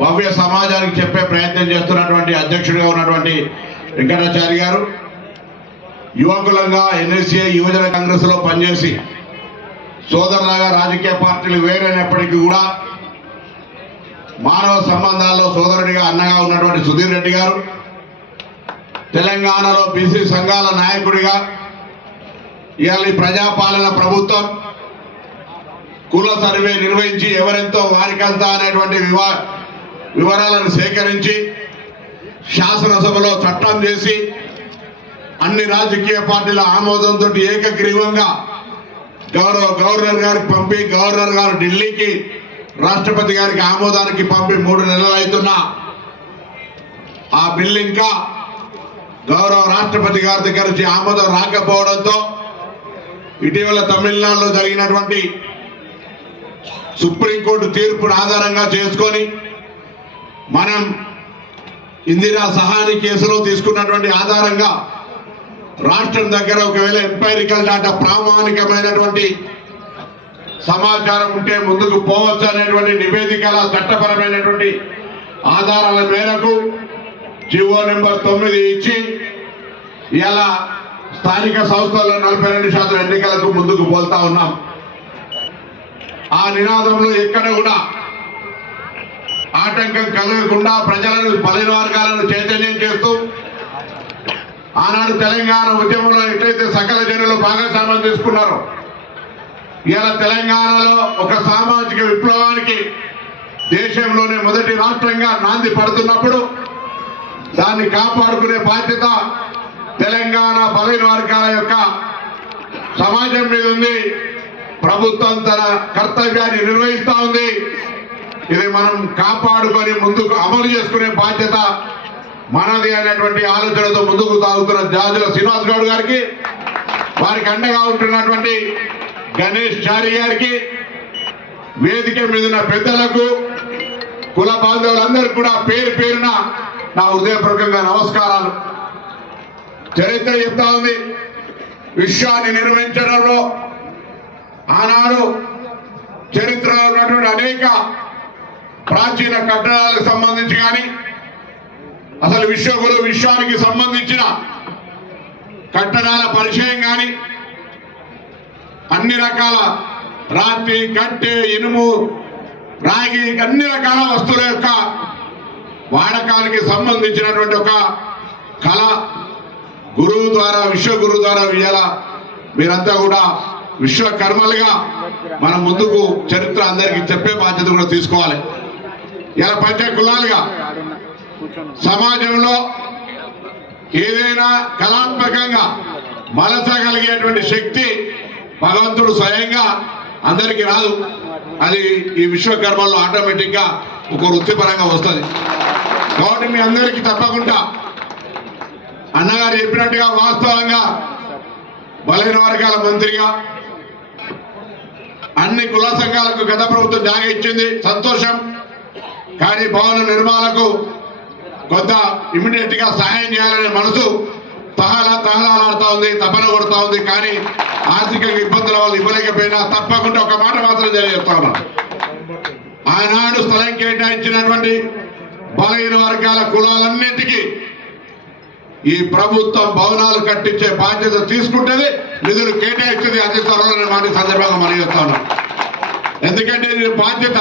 భవ్య సమాజానికి చెప్పే ప్రయత్నం చేస్తున్నటువంటి అధ్యక్షుడిగా ఉన్నటువంటి వెంకటాచారి గారు యువకులంగా ఎన్ఎస్ఏ యువజన కాంగ్రెస్లో పనిచేసి సోదరులాగా రాజకీయ పార్టీలు వేరైనప్పటికీ కూడా మానవ సంబంధాల్లో సోదరుడిగా అన్నగా ఉన్నటువంటి సుధీర్ రెడ్డి గారు తెలంగాణలో బీసీ సంఘాల నాయకుడిగా ఇవాళ ప్రజాపాలన ప్రభుత్వం కుల సర్వే నిర్వహించి ఎవరెంతో వారికంతా అనేటువంటి వివా వివరాలను సేకరించి శాసనసభలో చట్టం చేసి అన్ని రాజకీయ పార్టీల ఆమోదంతో ఏకగ్రీవంగా గౌరవ గవర్నర్ గారికి పంపి గవర్నర్ గారు ఢిల్లీకి రాష్ట్రపతి గారికి ఆమోదానికి పంపి మూడు నెలలు అవుతున్నా. ఆ బిల్ ఇంకా గౌరవ రాష్ట్రపతి గారి దగ్గర నుంచి ఆమోదం రాకపోవడంతో ఇటీవల తమిళనాడులో జరిగినటువంటి సుప్రీంకోర్టు తీర్పును ఆధారంగా చేసుకొని మనం ఇందిరా సహాని కేసులో తీసుకున్నటువంటి ఆధారంగా రాష్ట్రం దగ్గర ఒకవేళ ఎంపైరికల్ డాటా ప్రామాణికమైనటువంటి సమాచారం ఉంటే ముందుకు పోవచ్చు అనేటువంటి నివేదికల చట్టపరమైనటువంటి ఆధారాల మేరకు జీవో నెంబర్ తొమ్మిది ఇచ్చి ఇలా స్థానిక సంస్థల్లో నలభై రెండు శాతం ఎన్నికలకు ముందుకు పోతా ఉన్నాం. ఆ నినాదంలో ఎక్కడ కూడా ఆటంకం కలగకుండా ప్రజలను బలైన వర్గాలను చైతన్యం చేస్తూ ఆనాడు తెలంగాణ ఉద్యమంలో ఎట్లయితే సకల జనులు భాగస్వామ్యం తీసుకున్నారో ఇలా తెలంగాణలో ఒక సామాజిక విప్లవానికి దేశంలోనే మొదటి రాష్ట్రంగా నాంది పడుతున్నప్పుడు దాన్ని కాపాడుకునే బాధ్యత తెలంగాణ బలైన వర్గాల యొక్క సమాజం మీద ఉంది. ప్రభుత్వం తన కర్తవ్యాన్ని నిర్వహిస్తూ ఉంది. ఇది మనం కాపాడుకొని ముందుకు అమలు చేసుకునే బాధ్యత మనది అనేటువంటి ఆలోచనతో ముందుకు సాగుతున్న జాజుల శ్రీనివాస్ గౌడ్ గారికి వారికి అండగా ఉంటున్నటువంటి గణేష్ చారి గారికి వేదిక మీదున్న పెద్దలకు కుల బాంధవులందరికీ కూడా పేరు పేరున నా హృదయపూర్వకంగా నమస్కారాలు. చరిత్ర చెప్తా ఉంది. విశ్వాన్ని నిర్మించడంలో ఆనాడు చరిత్రలో ఉన్నటువంటి అనేక ప్రాచీన కట్టడాలకు సంబంధించి కానీ అసలు విశ్వగురు విశ్వానికి సంబంధించిన కట్టడాల పరిచయం కానీ అన్ని రకాల రాతి కట్టె ఇనుము రాగి అన్ని రకాల వస్తువుల యొక్క వాడకానికి సంబంధించినటువంటి ఒక కళ గురువు ద్వారా విశ్వగురు ద్వారా ఇవాళ మీరంతా కూడా విశ్వకర్మలుగా మన ముందుకు చరిత్ర అందరికీ చెప్పే బాధ్యత కూడా తీసుకోవాలి. ఇలా పంచ కులాలుగా. సమాజంలో ఏదైనా కళాత్మకంగా మలచగలిగేటువంటి శక్తి భగవంతుడు స్వయంగా అందరికీ రాదు. అది ఈ విశ్వకర్మల్లో ఆటోమేటిక్గా ఒక వృత్తిపరంగా వస్తుంది. కాబట్టి మీ అందరికీ తప్పకుండా అన్నగారు చెప్పినట్టుగా వాస్తవంగా బలైన వర్గాల మంత్రిగా అన్ని కుల సంఘాలకు గత ప్రభుత్వం జాగా ఇచ్చింది. సంతోషం. కానీ భవన నిర్మాణకు కొంత ఇమీడియట్గా సహాయం చేయాలనే మనసు తహలా తహలాడుతా ఉంది తపన కొడుతా ఉంది. కానీ ఆర్థిక ఇబ్బందుల వల్ల ఇవ్వలేకపోయినా తప్పకుండా ఒక మాట మాత్రం తెలియజేస్తా ఉన్నా. ఆనాడు స్థలం కేటాయించినటువంటి బలహీన వర్గాల కులాలన్నింటికీ ఈ ప్రభుత్వం భవనాలు కట్టించే బాధ్యత తీసుకుంటుంది నిధులు కేటాయిస్తుంది అతి త్వరలో మాట సందర్భంగా మనం ఎందుకంటే ఇది బాధ్యత.